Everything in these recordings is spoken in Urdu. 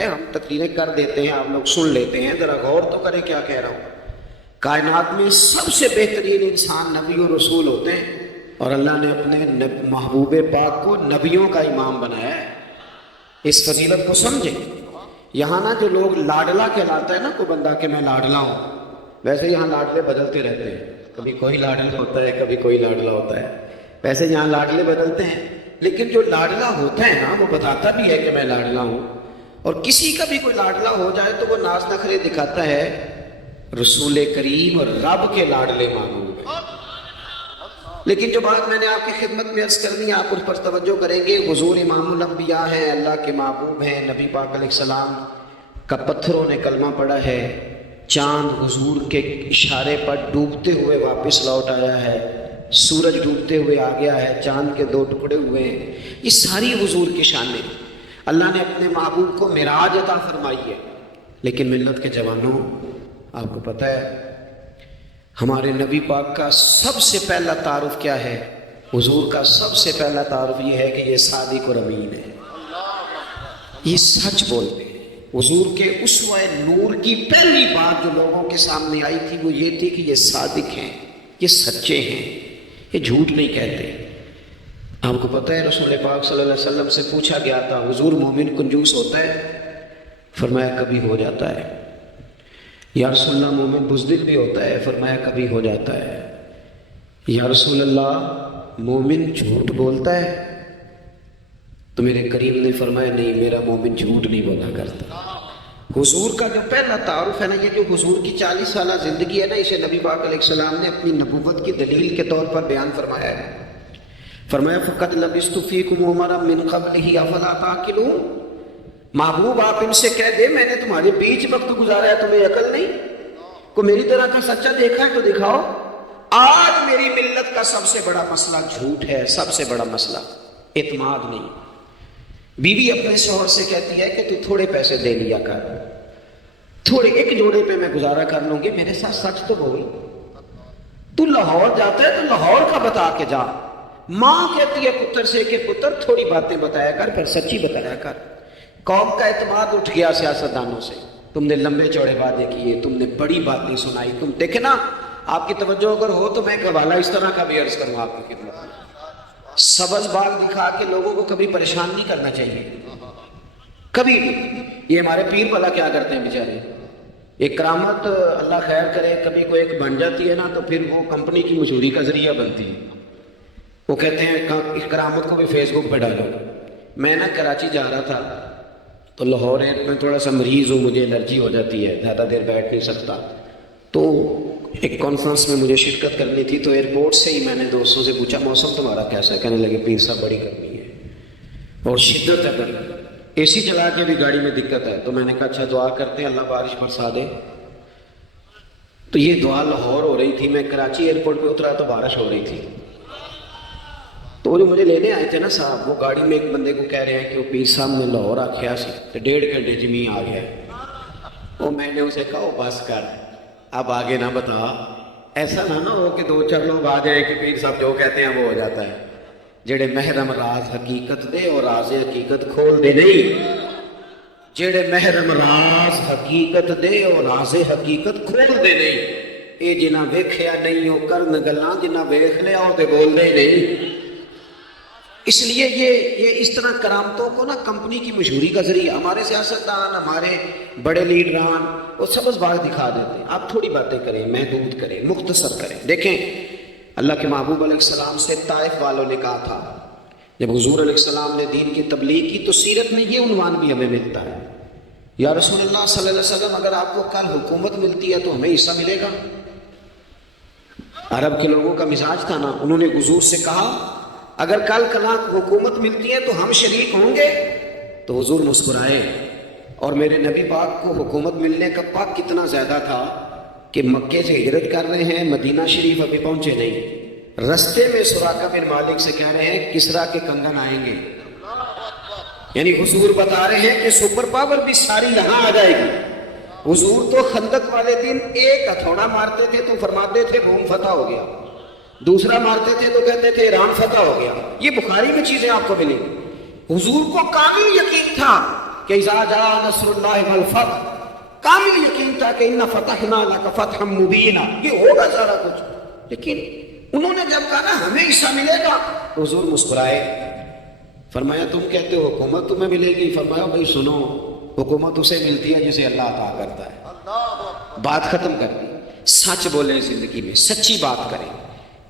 ہم تقریریں کر دیتے ہیں، آپ لوگ سن لیتے ہیں، ذرا غور تو کریں کیا کہہ رہا ہوں۔ کائنات میں سب سے بہترین انسان نبی و رسول ہوتے ہیں، اور اللہ نے اپنے محبوب پاک کو نبیوں کا امام بنایا ہے۔ اس فضیلت کو سمجھیں۔ یہاں نا جو لوگ لاڈلا کہلاتا ہے نا کوئی بندہ کہ میں لاڈلا ہوں، ویسے یہاں لاڈلے بدلتے رہتے ہیں، کبھی کوئی لاڈلا ہوتا ہے کبھی کوئی لاڈلا ہوتا ہے، ویسے یہاں لاڈلے بدلتے ہیں، لیکن جو لاڈلا ہوتا ہے نا وہ بتاتا بھی ہے کہ میں لاڈلا ہوں۔ اور کسی کا بھی کوئی لاڈلا ہو جائے تو وہ ناز نخرے دکھاتا ہے، رسول کریم اور رب کے لاڈلے محبوب ہیں۔ لیکن جو بات میں نے آپ کی خدمت میں عرض کرنی ہے آپ اس پر توجہ کریں گے۔ حضور امام الانبیاء ہیں، اللہ کے محبوب ہیں، نبی پاک علیہ السلام کا پتھروں نے کلمہ پڑھا ہے، چاند حضور کے اشارے پر ڈوبتے ہوئے واپس لوٹ آیا ہے، سورج ڈوبتے ہوئے آ گیا ہے، چاند کے 2 ٹکڑے ہوئے ہیں، یہ ساری حضور کی شانیں۔ اللہ نے اپنے محبوب کو معراج عطا فرمائی ہے۔ لیکن ملت کے جوانوں، آپ کو پتہ ہے ہمارے نبی پاک کا سب سے پہلا تعارف کیا ہے؟ حضور کا سب سے پہلا تعارف یہ ہے کہ یہ صادق اور امین ہے، یہ سچ بولتے ہیں۔ حضور کے اسوہ نور کی پہلی بات جو لوگوں کے سامنے آئی تھی وہ یہ تھی کہ یہ صادق ہیں، یہ سچے ہیں، یہ جھوٹ نہیں کہتے۔ آپ کو پتہ ہے رسول پاک صلی اللہ علیہ وسلم سے پوچھا گیا تھا حضور مومن کنجوس ہوتا ہے؟ فرمایا کبھی ہو جاتا ہے۔ یا رسول اللہ مومن بزدل بھی ہوتا ہے؟ فرمایا کبھی ہو جاتا ہے۔ یا رسول اللہ مومن جھوٹ بولتا ہے؟ تو میرے کریم نے فرمایا نہیں، میرا مومن جھوٹ نہیں بولا کرتا۔ حضور کا جو پہلا تعارف ہے نا، یہ جو حضور کی 40 سالہ زندگی ہے نا، اسے نبی پاک علیہ السلام نے اپنی نبوت کی دلیل کے طور پر بیان فرمایا ہے۔ فرمایا فقد لبثت فیکم عمرا من قبلہ افلا تعقلون۔ محبوب آپ ان سے کہہ دے میں نے تمہارے بیچ وقت گزارا ہے، تمہیں عقل نہیں؟ کوئی میری طرح کا سچا دیکھا ہے تو دکھاؤ۔ آج میری ملت کا سب سے بڑا مسئلہ جھوٹ ہے، سب سے بڑا مسئلہ اعتماد نہیں۔ بیوی اپنے شوہر سے کہتی ہے کہ تو تھوڑے پیسے دے لیا کر، تھوڑے ایک جوڑے پہ میں گزارا کر لوں گی، میرے ساتھ سچ تو بول۔ تو لاہور جاتا ہے تو لاہور کا بتا کے جا۔ ماں کہتی ہے پتر سے کہ پتر تھوڑی باتیں بتایا کر پھر سچی بتایا کر۔ قوم کا اعتماد اٹھ گیا سیاستدانوں سے، تم نے لمبے چوڑے وعدے کیے، تم نے بڑی باتیں سنائی۔ تم دیکھیں نا، آپ کی توجہ اگر ہو تو میں ایک حوالہ اس طرح کا بھی عرض کروں آپ کی خدمت میں۔ سبز باغ دکھا کے لوگوں کو کبھی پریشان نہیں کرنا چاہیے، کبھی بھی۔ یہ ہمارے پیر بھلا کیا کرتے ہیں بیچارے، ایک کرامت اللہ خیر کرے کبھی کوئی ایک بن جاتی ہے نا تو پھر وہ کمپنی کی مشہوری کا ذریعہ بنتی ہے۔ وہ کہتے ہیں اس کرامت کو بھی فیس بک پہ ڈالو۔ میں نا کراچی جا رہا تھا تو لاہور میں تھوڑا سا مریض ہوں، مجھے الرجی ہو جاتی ہے، زیادہ دیر بیٹھ نہیں سکتا، تو ایک کانفرنس میں مجھے شرکت کرنی تھی۔ تو ایئرپورٹ سے ہی میں نے دوستوں سے پوچھا موسم تمہارا کیسا ہے؟ کہنے لگے پیر صاحب بڑی گرمی ہے اور شدت ہے گرمی، اے سی چلا کے بھی گاڑی میں دقت ہے۔ تو میں نے کہا اچھا دعا کرتے ہیں اللہ بارش برسا دے۔ تو یہ دعا لاہور ہو رہی تھی، میں کراچی ایئرپورٹ پہ اترا تو بارش ہو رہی تھی۔ تو وہ جو مجھے لینے آئے تھے نا صاحب، وہ گاڑی میں ایک بندے کو کہہ رہے ہیں کہ وہ پیر صاحب نے لاہور آخیا سی تو 1.5 گھنٹے جمی آ گیا۔ وہ میں نے اسے کہا بس کر، اب آگے نہ بتا، ایسا نہ ہو کہ 2-4 لوگ آ جائیں کہ پیر صاحب جو کہتے ہیں وہ ہو جاتا ہے۔ جڑے محرم راز حقیقت دے اور راز حقیقت کھول دے نہیں، جڑے محرم راز حقیقت دے اور راز حقیقت کھول دے نہیں، اے جنہ ویکھیا نہیں وہ کرن گلاں، جنہ ویکھ لیا وہ تے بول دے نہیں۔ اس لیے یہ اس طرح کرامتوں کو نا کمپنی کی مشہوری کا ذریعہ، ہمارے سیاستدان ہمارے بڑے لیڈران وہ سبز باغ دکھا دیتے ہیں۔ آپ تھوڑی باتیں کریں، محدود کریں، مختصر کریں۔ دیکھیں اللہ کے محبوب علیہ السلام سے طائف والوں نے کہا تھا، جب حضور علیہ السلام نے دین کی تبلیغ کی تو سیرت میں یہ عنوان بھی ہمیں ملتا ہے، یا رسول اللہ صلی اللہ علیہ وسلم اگر آپ کو کل حکومت ملتی ہے تو ہمیں حصہ ملے گا۔ عرب کے لوگوں کا مزاج تھا نا، انہوں نے حضور سے کہا اگر کل حکومت ملتی ہے تو ہم شریک ہوں گے۔ تو حضور مسکرائے، اور میرے نبی پاک کو حکومت ملنے کا پاک کتنا زیادہ تھا کہ مکے سے ہجرت کر رہے ہیں، مدینہ شریف ابھی پہنچے نہیں، رستے میں سراقہ بن مالک سے کہہ رہے ہیں کسرا کے کنگن آئیں گے، یعنی حضور بتا رہے ہیں کہ سپر پاور بھی ساری یہاں آ جائے گی۔ حضور تو خندق والے دن ایک ہتھوڑا مارتے تھے تو فرماتے تھے روم فتح ہو گیا، دوسرا مارتے تھے تو کہتے تھے ایران فتح ہو گیا۔ یہ بخاری میں چیزیں آپ کو ملیں گی۔ حضور کو کامل یقین تھا کہ اذا جاء نصر اللہ والفتح، کامل یقین تھا کہ ان فتحنا لک فتحا مبینا، یہ ہوگا سارا کچھ، لیکن انہوں نے جب کہا نا ہمیں حصہ ملے گا تو حضور مسکرائے، فرمایا تم کہتے ہو حکومت تمہیں ملے گی، فرمایا بھائی سنو، حکومت اسے ملتی ہے جسے اللہ عطا کرتا ہے۔ بات ختم کر دی۔ سچ بولیں زندگی میں، سچی بات کریں۔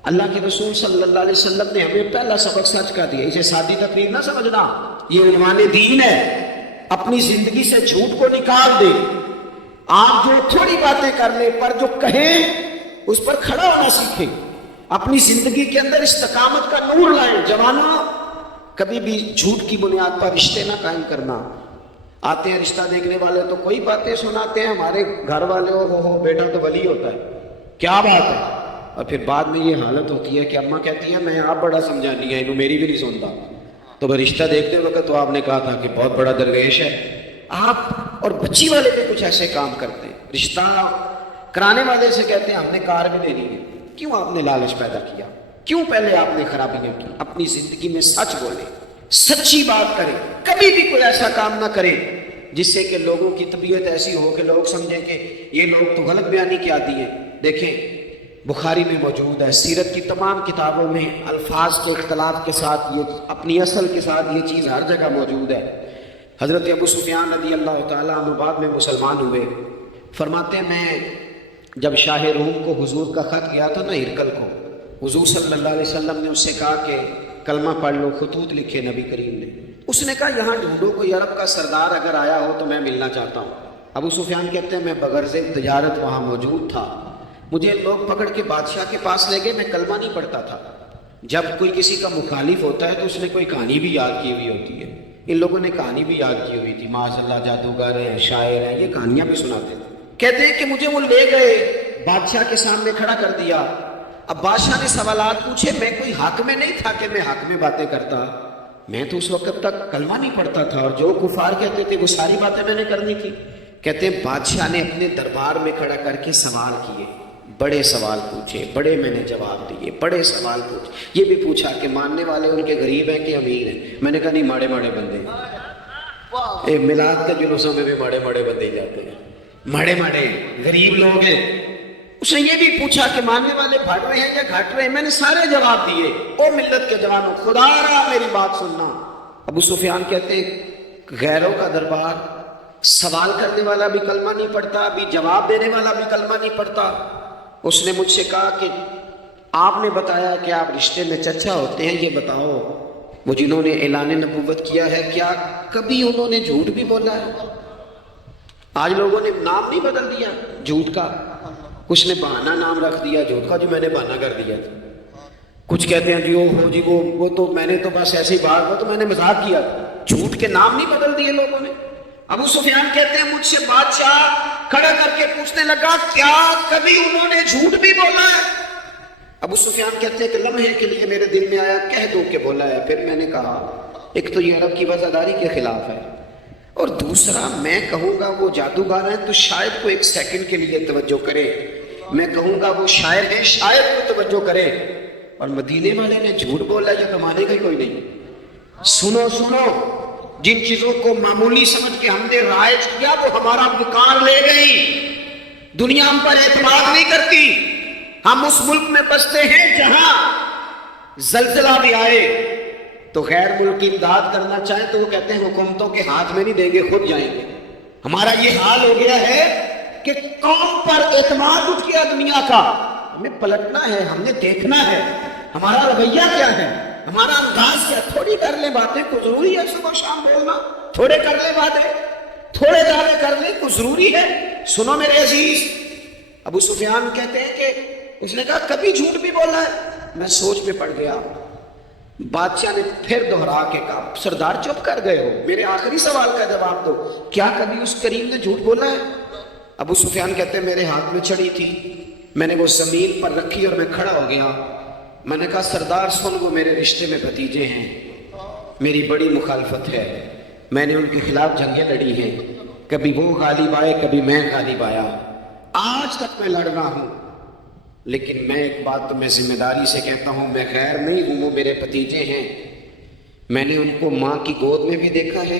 اللہ کے رسول صلی اللہ علیہ وسلم نے ہمیں پہلا سبق سچ کا دیا، اسے سادی تقریر نہ سمجھنا، یہ عنوان دین ہے۔ اپنی زندگی سے جھوٹ کو نکال دے۔ آپ جو تھوڑی باتیں کر لیں پر جو کہیں اس پر کھڑا ہونا سیکھیں، اپنی زندگی کے اندر استقامت کا نور لائیں۔ جوانوں، کبھی بھی جھوٹ کی بنیاد پر رشتے نہ قائم کرنا۔ آتے ہیں رشتہ دیکھنے والے تو کوئی باتیں سناتے ہیں، ہمارے گھر والے ہو بیٹا تو ولی ہوتا ہے، کیا بات ہے، اور پھر بعد میں یہ حالت ہوتی ہے کہ اماں کہتی ہیں میں آپ بڑا سمجھانی ہے، انہوں میری بھی نہیں سنتا۔ تو وہ رشتہ دیکھتے وقت تو آپ نے کہا تھا کہ بہت بڑا درویش ہے۔ آپ اور بچی والے بھی کچھ ایسے کام کرتے ہیں، رشتہ کرانے والے سے کہتے ہیں ہم نے کار بھی لینی ہے، کیوں آپ نے لالچ پیدا کیا، کیوں پہلے آپ نے خرابیاں کی؟ اپنی زندگی میں سچ بولیں، سچی بات کریں، کبھی بھی کوئی ایسا کام نہ کریں جس سے کہ لوگوں کی طبیعت ایسی ہو کہ لوگ سمجھیں کہ یہ لوگ تو غلط بیانی کیا دیے۔ دیکھیں بخاری میں موجود ہے، سیرت کی تمام کتابوں میں الفاظ کے اختلاف کے ساتھ یہ اپنی اصل کے ساتھ یہ چیز ہر جگہ موجود ہے۔ حضرت ابو سفیان رضی اللہ تعالیٰ عنہ بعد میں مسلمان ہوئے، فرماتے ہیں میں جب شاہ روم کو حضور کا خط گیا تھا نا ہرقل کو، حضور صلی اللہ علیہ وسلم نے اس سے کہا کہ کلمہ پڑھ لو، خطوط لکھے نبی کریم نے۔ اس نے کہا یہاں ڈھونڈو کوئی عرب کا سردار اگر آیا ہو تو میں ملنا چاہتا ہوں۔ ابو سفیان کہتے ہیں میں بغرض تجارت وہاں موجود تھا، مجھے لوگ پکڑ کے بادشاہ کے پاس لے گئے، میں کلمہ نہیں پڑھتا تھا۔ جب کوئی کسی کا مخالف ہوتا ہے تو اس نے کوئی کہانی بھی یاد کی ہوئی ہوتی ہے، ان لوگوں نے کہانی بھی یاد کی ہوئی تھی، معاذ اللہ جادوگر ہیں، شاعر ہیں، یہ کہانیاں بھی سناتے تھے۔ کہتے ہیں کہ مجھے وہ لے گئے، بادشاہ کے سامنے کھڑا کر دیا۔ اب بادشاہ نے سوالات پوچھے، میں کوئی حق میں نہیں تھا کہ میں حق میں باتیں کرتا، میں تو اس وقت تک کلمہ نہیں پڑھتا تھا، اور جو کفار کہتے تھے وہ ساری باتیں میں نے کرنی تھی۔ کہتے ہیں بادشاہ نے اپنے دربار میں کھڑا کر کے سوال کیے، بڑے سوال پوچھے، بڑے میں نے جواب دیے، بڑے سوال پوچھے۔ یہ بھی پوچھا کہ ماننے والے ان کے غریب ہیں کہ امیر ہیں؟ میں نے کہا نہیں، ماڑے ماڑے بندے، میلاد کے جلوسوں میں بھی ماڑے ماڑے بندے جاتے ہیں، ماڑے ماڑے غریب لوگ ہیں۔ اس نے یہ بھی پوچھا کہ ماننے والے بڑھ رہے ہیں یا گھٹ رہے ہیں؟ میں نے سارے جواب دیے۔ او ملت کے جوانوں، خدا را میری بات سننا۔ ابو سفیان کہتے ہیں غیروں کا دربار، سوال کرنے والا بھی کلمہ نہیں پڑھتا، ابھی جواب دینے والا بھی کلمہ نہیں پڑھتا۔ اس نے مجھ سے کہا کہ آپ نے بتایا کہ آپ رشتے میں چچا ہوتے ہیں، یہ بتاؤ وہ جنہوں نے اعلان نبوت کیا ہے کیا کبھی انہوں نے جھوٹ بھی بولا ہے؟ آج لوگوں نے نام نہیں بدل دیا جھوٹ کا، کچھ نے بہانہ نام رکھ دیا جھوٹ کا، جو میں نے بہانہ کر دیا تھا۔ کچھ کہتے ہیں جی وہ تو میں نے تو بس ایسے ہی بات ہو تو میں نے مذاق کیا، جھوٹ کے نام نہیں بدل دیے لوگوں نے۔ ابو سفیان کہتے ہیں مجھ سے بادشاہ کھڑا کر کے پوچھنے لگا کیا کبھی انہوں نے جھوٹ بھی بولا ہے؟ ابو سفیان کہتے ہیں کہ لمحے کے لیے میرے دل میں آیا کہہ دو کہ بولا ہے۔ پھر میں نے کہا ایک تو یہ عرب کی وفاداری کے خلاف ہے، اور دوسرا میں کہوں گا وہ جادوگر ہیں تو شاید کو ایک سیکنڈ کے لیے توجہ کرے، میں کہوں گا وہ شاعر ہیں شاید کو توجہ کرے، اور مدینے والے نے جھوٹ بولا یہ تو مانے گا کوئی نہیں۔ سنو سنو، جن چیزوں کو معمولی سمجھ کے ہم نے رائج کیا وہ ہمارا وقار لے گئی، دنیا ہم پر اعتماد نہیں کرتی۔ ہم اس ملک میں بستے ہیں جہاں زلزلہ بھی آئے تو غیر ملکی امداد کرنا چاہیں تو وہ کہتے ہیں حکومتوں کے ہاتھ میں نہیں دیں گے، خود جائیں گے۔ ہمارا یہ حال ہو گیا ہے کہ قوم پر اعتماد اٹھ گیا دنیا کا، ہمیں پلٹنا ہے، ہم نے دیکھنا ہے ہمارا رویہ کیا ہے، ہمارا انداز کیا۔ تھوڑی کر لیں باتیں، کوئی ضروری ہے صبح شام بولنا؟ تھوڑے کر لیں باتیں، تھوڑے دعوے کر لیں، کوئی ضروری ہے؟ سنو میرے عزیز، ابو سفیان کہتے ہیں کہ اس نے کہا کبھی جھوٹ بھی بولا ہے؟ میں سوچ میں پڑ گیا۔ بادشاہ نے پھر دوہرا کے کہا سردار چپ کر گئے ہو، میرے آخری سوال کا جواب دو، کیا کبھی اس کریم نے جھوٹ بولا ہے؟ ابو سفیان کہتے ہیں میرے ہاتھ میں چھڑی تھی، میں نے وہ زمین پر رکھی اور میں کھڑا ہو گیا۔ میں نے کہا سردار سن، وہ میرے رشتے میں بھتیجے ہیں، میری بڑی مخالفت ہے، میں نے ان کے خلاف جنگیں لڑی ہیں، کبھی وہ غالب آئے کبھی میں غالب آیا، آج تک میں لڑ رہا ہوں، لیکن میں ایک بات تو میں ذمہ داری سے کہتا ہوں، میں غیر نہیں ہوں، وہ میرے بھتیجے ہیں، میں نے ان کو ماں کی گود میں بھی دیکھا ہے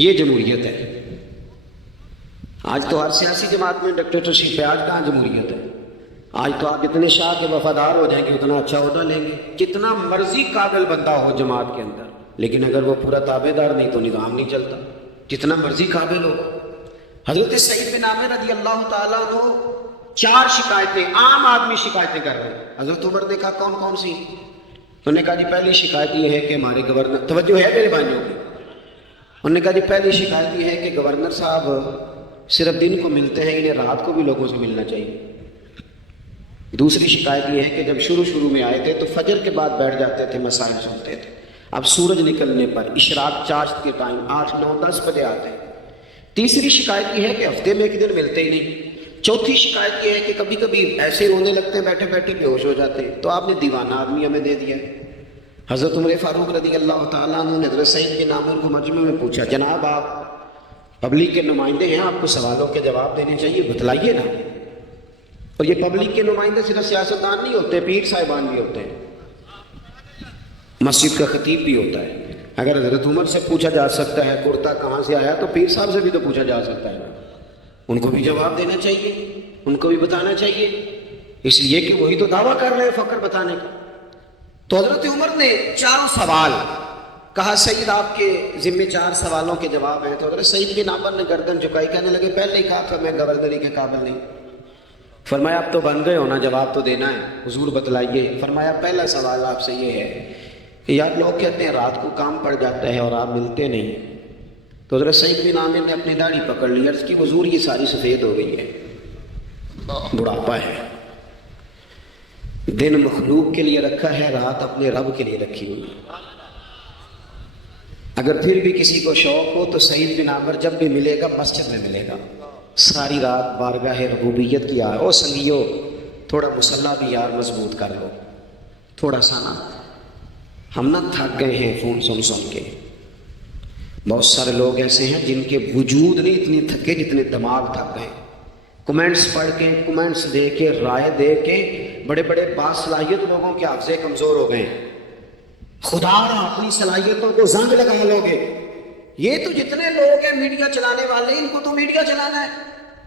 یہ جمہوریت ہے۔ آج تو ہر سیاسی جماعت میں ڈکٹیٹرشپ ہے، آج کہاں جمہوریت ہے؟ آج تو آپ جتنے شاہ کے وفادار ہو جائیں گے اتنا اچھا عہدہ لیں گے، کتنا مرضی قابل بندہ ہو جماعت کے اندر، لیکن اگر وہ پورا تابع دار نہیں تو نظام نہیں چلتا، جتنا مرضی قابل ہو۔ حضرت سعید بن عامر رضی اللہ تعالیٰ عنہ 4 شکایتیں، عام آدمی شکایتیں کر رہے ہیں۔ حضرت عمر نے کہا کون کون سی؟ انہوں نے کہا جی پہلی شکایت یہ ہے کہ ہمارے گورنر، توجہ ہے میرے بھائیوں کی، انہوں نے کہا جی پہلی شکایت یہ ہے کہ گورنر صاحب صرف دن کو ملتے ہیں، انہیں رات کو بھی لوگوں سے ملنا چاہیے۔ دوسری شکایت یہ ہے کہ جب شروع میں آئے تھے تو فجر کے بعد بیٹھ جاتے تھے، مسائل سنتے تھے، اب سورج نکلنے پر اشراق چاشت کے ٹائم 8، 9، 10 بجے آتے ہیں۔ تیسری شکایت یہ ہے کہ ہفتے میں ایک دن ملتے ہی نہیں۔ چوتھی شکایت یہ ہے کہ کبھی کبھی ایسے رونے لگتے ہیں، بیٹھے بیٹھے بے ہوش ہو جاتے ہیں، تو آپ نے دیوانہ آدمی ہمیں دے دیا ہے۔ حضرت عمر فاروق رضی اللہ تعالیٰ عنہ نے حضرت سعید بن عامر کو مجمع میں پوچھا، جناب آپ پبلک کے نمائندے ہیں، آپ کو سوالوں کے جواب دینے چاہیے، بتلائیے نا۔ اور یہ پبلک کے نمائندے صرف سیاستدان نہیں ہوتے، پیر صاحبان بھی ہوتے ہیں، مسجد کا خطیب بھی ہوتا ہے۔ اگر حضرت عمر سے پوچھا جا سکتا ہے کرتا کہاں سے آیا، تو پیر صاحب سے بھی تو پوچھا جا سکتا ہے، ان کو بھی جواب دینا چاہیے، ان کو بھی بتانا چاہیے، اس لیے کہ وہی تو دعویٰ کر رہے ہیں فخر بتانے کا۔ تو حضرت عمر نے 4 سوال کہا، سعید آپ کے ذمہ 4 سوالوں کے جواب ہیں۔ تو حضرت سعید بن عامر نے گردن جھکائی، کہنے لگے پہلے ہی کہا تھا میں گورنری کے قابل نہیں۔ فرمایا اب تو بن گئے ہو نا، جواب تو دینا ہے، حضور بتلائیے۔ فرمایا پہلا سوال آپ سے یہ ہے کہ یار لوگ کہتے ہیں رات کو کام پڑ جاتا ہے اور آپ ملتے نہیں۔ تو حضرت سعید بن عامر نے اپنی داڑھی پکڑ لی، عرض کی حضور یہ ساری سفید ہو گئی ہے، بڑھاپا ہے، دن مخلوق کے لیے رکھا ہے، رات اپنے رب کے لیے رکھی ہوئی ہے۔ اگر پھر بھی کسی کو شوق ہو تو سعید بن عامر جب بھی ملے گا مسجد میں ملے گا، ساری رات بارگاہ ربوبیت کی آئے۔ او سنگیو تھوڑا مسلح بھی یار مضبوط کر لو، تھوڑا سا نا، ہم نہ تھک گئے ہیں فون سن کے۔ بہت سارے لوگ ایسے ہیں جن کے وجود نہیں اتنے تھکے جتنے دماغ تھک گئے، کمنٹس پڑھ کے، کمنٹس دے کے، رائے دے کے، بڑے بڑے باصلاحیت لوگوں کے حافظے کمزور ہو گئے۔ خدا را اپنی صلاحیتوں کو زنگ لگا لو گے۔ یہ تو جتنے لوگ ہیں میڈیا چلانے والے، ان کو تو میڈیا چلانا ہے،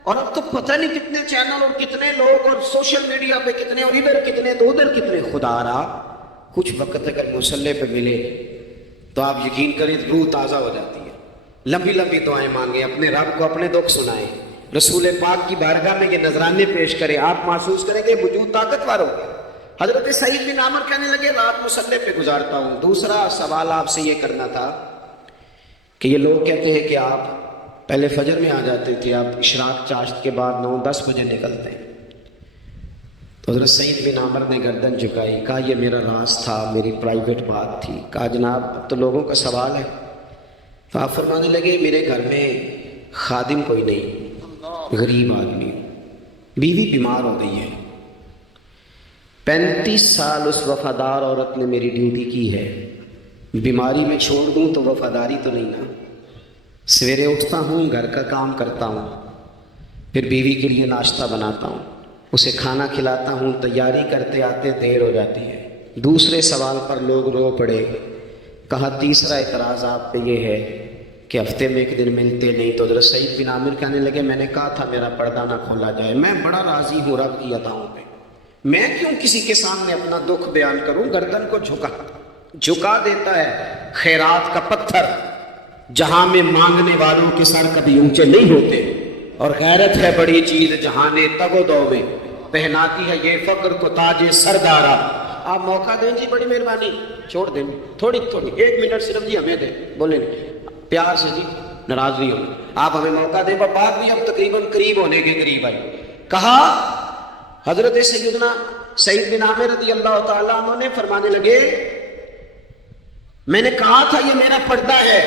اور اب تو پتہ نہیں کتنے چینل اور کتنے لوگ اور سوشل میڈیا پہ کتنے، اور ادھر کتنے تو ادھر کتنے۔ خدا را کچھ وقت اگر مصلے پہ ملے تو آپ یقین کریں روح تازہ ہو جاتی ہے۔ لمبی لمبی دعائیں مانگیں، اپنے رب کو اپنے دکھ سنائیں، رسول پاک کی بارگاہ میں یہ نذرانے پیش کریں، آپ محسوس کریں گے وجود طاقتور ہو گیا۔ حضرت سعید بن عامر کہنے لگے رات مصلے پہ گزارتا ہوں۔ دوسرا سوال آپ سے یہ کرنا تھا کہ یہ لوگ کہتے ہیں کہ آپ پہلے فجر میں آ جاتے تھے، آپ اشراق چاشت کے بعد 9، 10 بجے نکلتے ہیں۔ تو حضرت سعید بن عامر نے گردن جھکائی، کہا یہ میرا راز تھا، میری پرائیویٹ بات تھی۔ کہا جناب اب تو لوگوں کا سوال ہے۔ تو آپ فرمانے لگے میرے گھر میں خادم کوئی نہیں، غریب آدمی، بیوی بیمار ہو گئی ہے، 35 سال اس وفادار عورت نے میری ڈیوٹی کی ہے، بیماری میں چھوڑ دوں تو وفاداری تو نہیں نا۔ سویرے اٹھتا ہوں، گھر کا کام کرتا ہوں، پھر بیوی کے لیے ناشتہ بناتا ہوں، اسے کھانا کھلاتا ہوں، تیاری کرتے آتے دیر ہو جاتی ہے۔ دوسرے سوال پر لوگ رو پڑے۔ کہا تیسرا اعتراض آپ پہ یہ ہے کہ ہفتے میں ایک دن ملتے نہیں۔ تو حضرت سعید بن عامر کہنے لگے میں نے کہا تھا میرا پردہ نہ کھولا جائے، میں بڑا راضی ہوں رب کی عطاؤں پہ، میں کیوں کسی کے سامنے اپنا دکھ بیان کروں۔ گردن کو جھکا دیتا ہے خیرات کا پتھر، جہاں میں مانگنے والوں کے سر کبھی اونچے نہیں ہوتے، اور غیرت ہے بڑی چیز جہاں نے تگ و دو میں پہناتی ہے یہ فقر کو تاج سردارا۔ آپ موقع دیں جی، بڑی مہربانی، چھوڑ دیں تھوڑی 1 منٹ صرف جی ہمیں دیں، بولیں پیار سے جی، ناراض نہیں ہونا، آپ ہمیں موقع دیں۔ بات بھی اب تقریباً قریب ہونے کے قریب آئی۔ کہا حضرت سیدنا سعید بن عامر رضی اللہ تعالیٰ عنہ نے فرمانے لگے میں نے کہا تھا یہ میرا پردہ ہے،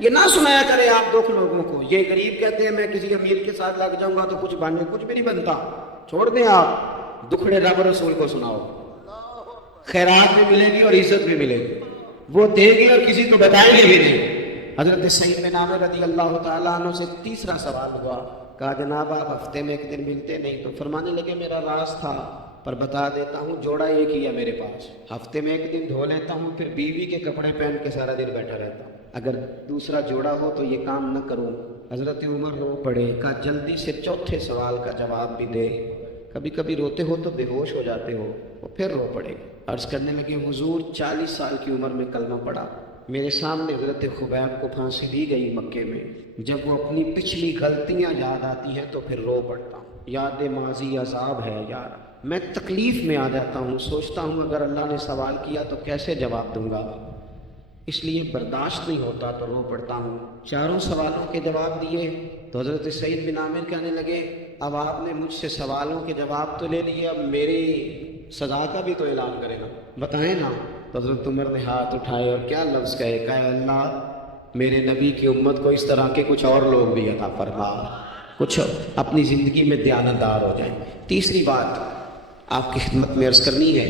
یہ نہ سنایا کرے آپ دکھ لوگوں کو۔ یہ غریب کہتے ہیں میں کسی امیر کے ساتھ لگ جاؤں گا تو کچھ بننے، کچھ بھی نہیں بنتا، چھوڑ دیں آپ، دکھڑے رب رسول کو سناؤ، خیرات بھی ملے گی اور عزت بھی ملے گی، وہ دے گی اور کسی کو بتائیں گے بھی نہیں۔ حضرت سعید بن عامر رضی اللہ تعالیٰ عنہ سے تیسرا سوال ہوا۔ کہا جناب آپ ہفتے میں ایک دن ملتے نہیں۔ تو فرمانے لگے میرا راز تھا پر بتا دیتا ہوں، جوڑا ایک ہی ہے میرے پاس، ہفتے میں ایک دن دھو لیتا ہوں، پھر بیوی کے کپڑے پہن کے سارا دن بیٹھا رہتا ہوں۔ اگر دوسرا جوڑا ہو تو یہ کام نہ کروں۔ حضرت عمر رو پڑے، کہا جلدی سے چوتھے سوال کا جواب بھی دے، کبھی کبھی روتے ہو تو بے ہوش ہو جاتے ہو۔ وہ پھر رو پڑے، عرض کرنے لگے حضور 40 سال کی عمر میں کلمہ پڑھا، میرے سامنے حضرت خبیب کو پھانسی دی گئی مکے میں، جب وہ اپنی پچھلی غلطیاں یاد آتی ہیں تو پھر رو پڑتا ہوں، یاد ماضی عذاب ہے یار، میں تکلیف میں آ جاتا ہوں، سوچتا ہوں اگر اللہ نے سوال کیا تو کیسے جواب دوں گا، اس لیے برداشت نہیں ہوتا تو رو پڑتا ہوں۔ چاروں سوالوں کے جواب دیے تو حضرت سعید بن عامر کہنے لگے اب آپ نے مجھ سے سوالوں کے جواب تو لے لیے، اب میری سزا کا بھی تو اعلان کرے نا، بتائیں نا۔ تو حضرت عمر نے ہاتھ اٹھائے اور کیا لفظ کہے، کہا اللہ میرے نبی کی امت کو اس طرح کے کچھ اور لوگ بھی عطا فرما، کچھ اپنی زندگی میں دیانتدار ہو جائیں۔ تیسری بات آپ کی خدمت میں عرض کرنی ہے،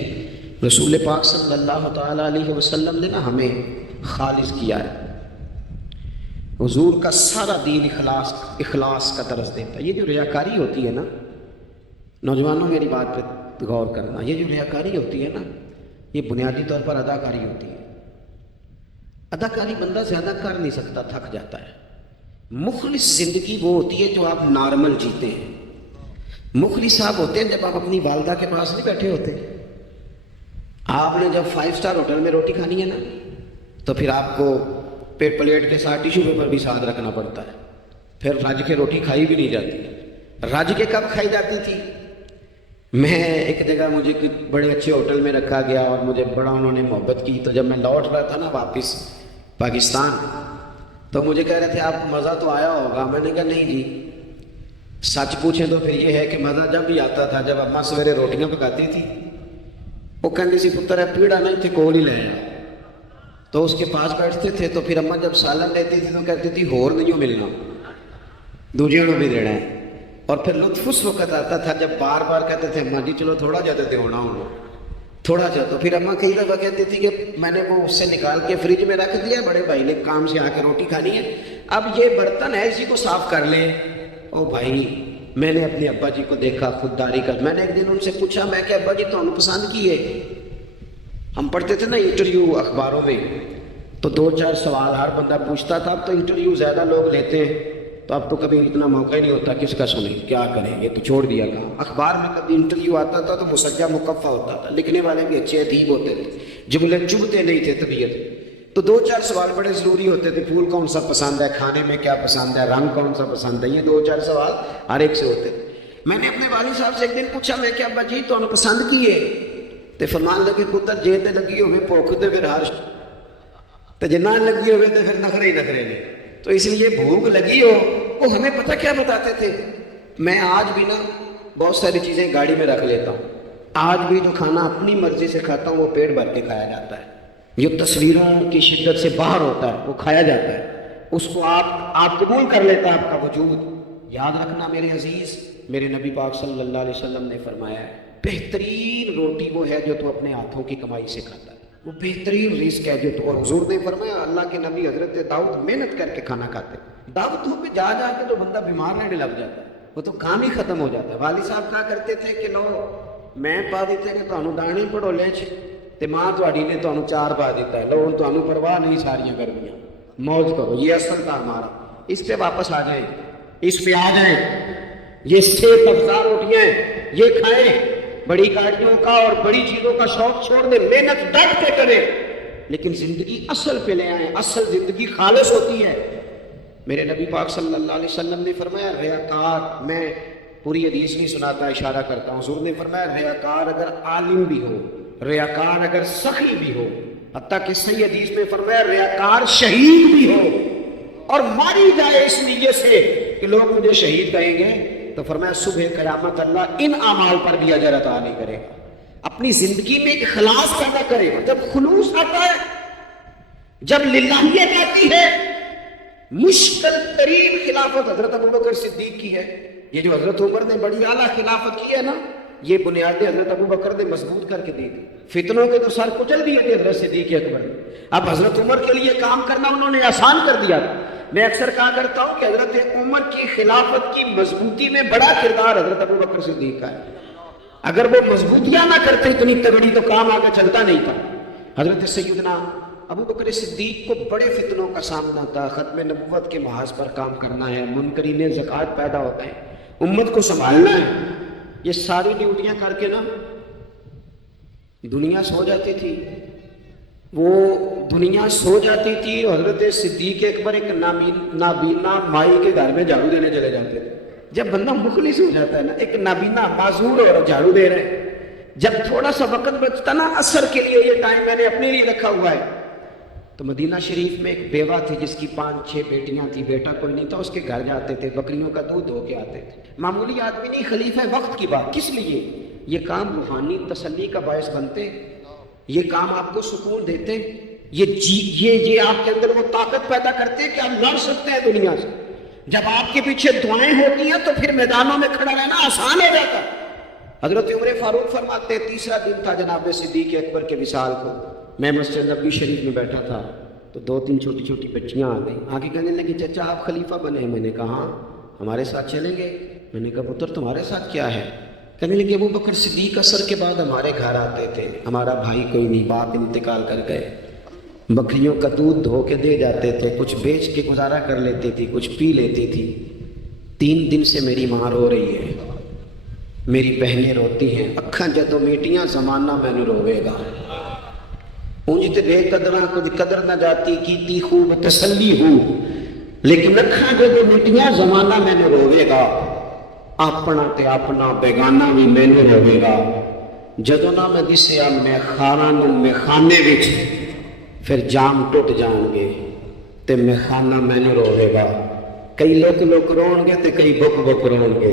رسول پاک صلی اللہ تعالیٰ علیہ وسلم نے نا ہمیں خالص کیا ہے، حضور کا سارا دین اخلاص کا درس دیتا ہے۔ یہ جو ریاکاری ہوتی ہے نا، نوجوانوں میری بات پہ غور کرنا، یہ جو ریاکاری ہوتی ہے نا، یہ بنیادی طور پر اداکاری ہوتی ہے۔ اداکاری بندہ زیادہ کر نہیں سکتا، تھک جاتا ہے۔ مخلص زندگی وہ ہوتی ہے جو آپ نارمل جیتے ہیں۔ مخلص صاحب ہوتے ہیں جب آپ اپنی والدہ کے پاس نہیں بیٹھے ہوتے، آپ نے جب 5 اسٹار ہوٹل میں روٹی کھانی ہے نا تو پھر آپ کو پلیٹ کے ساتھ ٹیشو پیپر بھی ساتھ رکھنا پڑتا ہے، پھر رج کے روٹی کھائی بھی نہیں جاتی۔ رج کے کب کھائی جاتی تھی؟ میں ایک جگہ مجھے بڑے اچھے ہوٹل میں رکھا گیا اور مجھے بڑا انہوں نے محبت کی، تو جب میں لوٹ رہا تھا نا واپس پاکستان تو مجھے کہہ رہے تھے آپ کو مزہ تو آیا ہوگا، میں نے کہا نہیں جی، سچ پوچھیں تو پھر یہ ہے کہ مزہ جب بھی آتا تھا جب اماں سویرے روٹیاں پکاتی تھی، وہ کہندی سی پتر ہے پیڑا نہیں تھے کول ہی لے آیا، تو اس کے پاس بیٹھتے تھے تو پھر اماں جب سالن لیتی تھی تو کہتی تھی ہور نہیں ملنا، دوجیوں کو بھی دینا ہے۔ اور پھر لطف اس وقت آتا تھا جب بار بار کہتے تھے اماں جی چلو تھوڑا جا دے ہونا ہونا تھوڑا جا، تو پھر اماں کئی دفعہ کہتی تھی کہ میں نے وہ اس سے نکال کے فریج میں رکھ دیا، بڑے بھائی نے کام سے آ کے روٹی کھانی ہے، اب یہ برتن ہے اسی کو صاف کر لیں۔ او بھائی میں نے اپنے ابا جی کو دیکھا خودداری کر، میں نے ایک دن ان سے پوچھا، میں کہ ابا جی تو ہم پسند کیے، ہم پڑھتے تھے نا انٹرویو اخباروں میں تو 2-4 سوال ہر بندہ پوچھتا تھا، اب تو انٹرویو زیادہ لوگ لیتے ہیں تو اب تو کبھی اتنا موقع ہی نہیں ہوتا، کس کا سنیں کیا کریں، یہ تو چھوڑ دیا تھا۔ اخبار میں کبھی انٹرویو آتا تھا تو مسجع مکفہ ہوتا تھا، لکھنے والے بھی اچھے ادیب ہوتے تھے، جملے چبھتے نہیں تھے طبیعت، تو 2-4 سوال بڑے ضروری ہوتے تھے، پھول کون سا پسند ہے، کھانے میں کیا پسند ہے، رنگ کون سا پسند ہے، یہ 2-4 سوال ہر ایک سے ہوتے تھے۔ میں نے اپنے والد صاحب سے ایک دن پوچھا، میں کہ ابا جی تو انہوں پسند کیے تے فرمان لگے پتر جے تے لگی ہوئے بھوک تے پھر ہر تے جے نہ لگی ہوئے تے پھر نخرے ہی نخرے نے، تو اس لیے بھوک لگی ہو، وہ ہمیں پتہ کیا بتاتے تھے، میں آج بھی نا بہت ساری چیزیں گاڑی میں رکھ لیتا ہوں، آج بھی جو کھانا اپنی مرضی سے کھاتا ہوں وہ پیٹ بھر کے کھایا جاتا ہے، جو تصویروں کی شدت سے باہر ہوتا ہے وہ کھایا جاتا ہے، اس کو آپ قبول کر لیتا ہے آپ کا وجود۔ یاد رکھنا میرے عزیز، میرے نبی پاک صلی اللہ علیہ وسلم نے فرمایا ہے بہترین روٹی وہ ہے جو تو اپنے ہاتھوں کی کمائی سے کھاتا ہے، وہ بہترین رزق ہے جو تو، اور حضور نے فرمایا اللہ کے نبی حضرت داؤد محنت کر کے کھانا کھاتے، دعوتوں پہ جا جا کے تو بندہ بیمار رہنے لگ جاتا ہے، وہ تو کام ہی ختم ہو جاتا ہے۔ والد صاحب کہا کرتے تھے کہ لو میں پا دیتے کہ تمہیں دانے پڑولے تے ماں تہاڈی نے تمہیں 4 پا دیتا ہے، لو ہن تمہیں پرواہ نہیں ساریاں گرمیاں، موج کرو، یہ اصل تھا ہمارا۔ اس پہ واپس آ جائیں، اس پہ آ جائیں، یہ 6 افزار روٹیاں یہ کھائیں، بڑی گاڑیوں کا اور بڑی چیزوں کا شوق چھوڑ دیں، محنت ڈٹ کے کریں، لیکن زندگی اصل پہ لے آئیں، اصل زندگی خالص ہوتی ہے۔ میرے نبی پاک صلی اللہ علیہ وسلم نے فرمایا ریاکار، میں پوری حدیث نہیں سناتا اشارہ کرتا ہوں، حضور نے فرمایا ریاکار اگر عالم بھی ہو، ریاکار اگر سخی بھی ہو، حتیٰ کہ صحیح حدیث میں فرمایا ریاکار شہید بھی ہو اور ماری جائے اس نیت سے کہ لوگ مجھے شہید کہیں گے، تو فرمایا صبح قیامت اللہ ان اعمال پر بھی اجر عطا نہیں کرے گا۔ اپنی زندگی میں اخلاص پیدا کرے گا، جب خلوص آتا ہے، جب للہیت آتی ہے۔ مشکل ترین خلافت حضرت ابوبکر صدیق کی ہے، یہ جو حضرت عمر نے بڑی اعلیٰ خلافت کی ہے نا، یہ بنیادیں حضرت ابوبکر نے مضبوط کر کے دی تھی، فتنوں کے تو سر کچل دیے تھے حضرت صدیق اکبر نے، اب حضرت عمر کے لیے کام کرنا انہوں نے آسان کر دیا تھا۔ میں اکثر کہا کرتا ہوں کہ حضرت عمر کی خلافت کی مضبوطی میں بڑا کردار حضرت ابوبکر صدیق کا ہے، اگر وہ مضبوطیاں نہ کرتے اتنی تگڑی تو کام آگے چلتا نہیں تھا۔ حضرت سیدنا ابو بکر صدیق کو بڑے فتنوں کا سامنا تھا، ختم نبوت کے محاذ پر کام کرنا ہے، منکرین زکوٰۃ پیدا ہوتے ہیں، امت کو سنبھالنا ہے، یہ ساری ڈیوٹیاں کر کے نا دنیا سو جاتی تھی، وہ دنیا سو جاتی تھی اور حضرت صدیق اکبر ایک نابینا مائی کے گھر میں جھاڑو دینے چلے جاتے تھے۔ جب بندہ مخلص ہو جاتا ہے نا، ایک نابینا معذور اور جھاڑو دے رہے، جب تھوڑا سا وقت بچتا نا عصر کے لیے، یہ ٹائم میں نے اپنے لیے رکھا ہوا ہے، تو مدینہ شریف میں ایک بیوہ تھی جس کی 5-6 بیٹیاں تھی، بیٹا کوئی نہیں تھا، اس کے گھر جاتے تھے، بکریوں کا دودھ دھو کے آتے تھے، معمولی آدمی نہیں، خلیفہ وقت کی بات، کس لیے؟ یہ کام روحانی تسلی کا باعث بنتے، یہ کام آپ کو سکون دیتے، یہ آپ کے اندر وہ طاقت پیدا کرتے کہ آپ لڑ سکتے ہیں دنیا سے۔ جب آپ کے پیچھے دعائیں ہوتی ہیں تو پھر میدانوں میں کھڑا رہنا آسان ہو جاتا ہے۔ حضرت عمر فاروق فرماتے ہیں، تیسرا دن تھا جناب صدیق اکبر کے وصال کو، میں مسجد نبوی شریف میں بیٹھا تھا تو 2-3 چھوٹی چھوٹی بچیاں آ گئیں، آگے کہنے لگی چچا آپ خلیفہ بنے؟ میں نے کہا ہاں، ہمارے ساتھ چلیں گے؟ میں نے کہا پتر تمہارے ساتھ کیا ہے؟ کہنے لگے ابو بکر صدیق عصر کے بعد ہمارے گھر آتے تھے، ہمارا بھائی کوئی نہیں، باپ انتقال کر گئے، بکریوں کا دودھ دھو کے دے جاتے تھے، کچھ بیچ کے گزارا کر لیتی تھی، کچھ پی لیتی تھی، 3 دن سے میری ماں رو رہی ہے، میری بہنیں روتی ہیں، اکھاں جدوں میٹیاں زمانہ مینوں روے گا، اونج تے بے قدراں کچھ قدر نہ جاتی، کیتی خوب تسلی ہو، لیکن اکھاں جدوں میٹیاں زمانہ مینوں روے گا، اپنا تے اپنا بیگانہ بھی مینوں روے گا، جدوں نہ میں دسیا میں خانے وچ پھر جام ٹوٹ جان گے تے میں خانہ مینوں روے گا، کئی لوک رون گے تے کئی بک رون گے،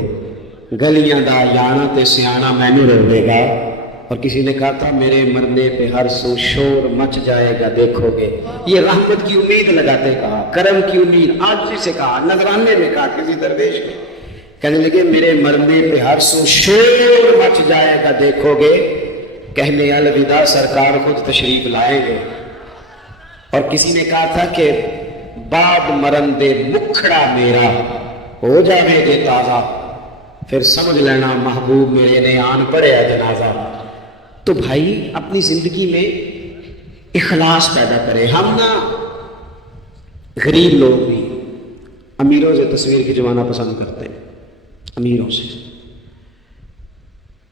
گلیاں دا یانا تے سیانا مینوں روے گا۔ اور کسی نے کہا تھا میرے مرنے پہ ہر سو شور مچ جائے گا دیکھو گے، یہ رحمت کی امید لگاتے کہا، کرم کی امید، آج سے کہا، نذرانے میں کہا کسی درویش نے، کہنے لگے میرے مرنے پہ ہر سو شور مچ جائے گا دیکھو گے، کہنے الوداع سرکار خود تشریف لائیں گے۔ اور کسی نے کہا تھا کہ باب مرن دے مکھڑا میرا ہو جاوے جے تازہ، پھر سمجھ لینا محبوب میرے نے آن پڑیا جنازہ۔ تو بھائی اپنی زندگی میں اخلاص پیدا کرے، ہم نا غریب لوگ بھی امیروں سے تصویر کھنچوانا پسند کرتے ہیں، امیروں سے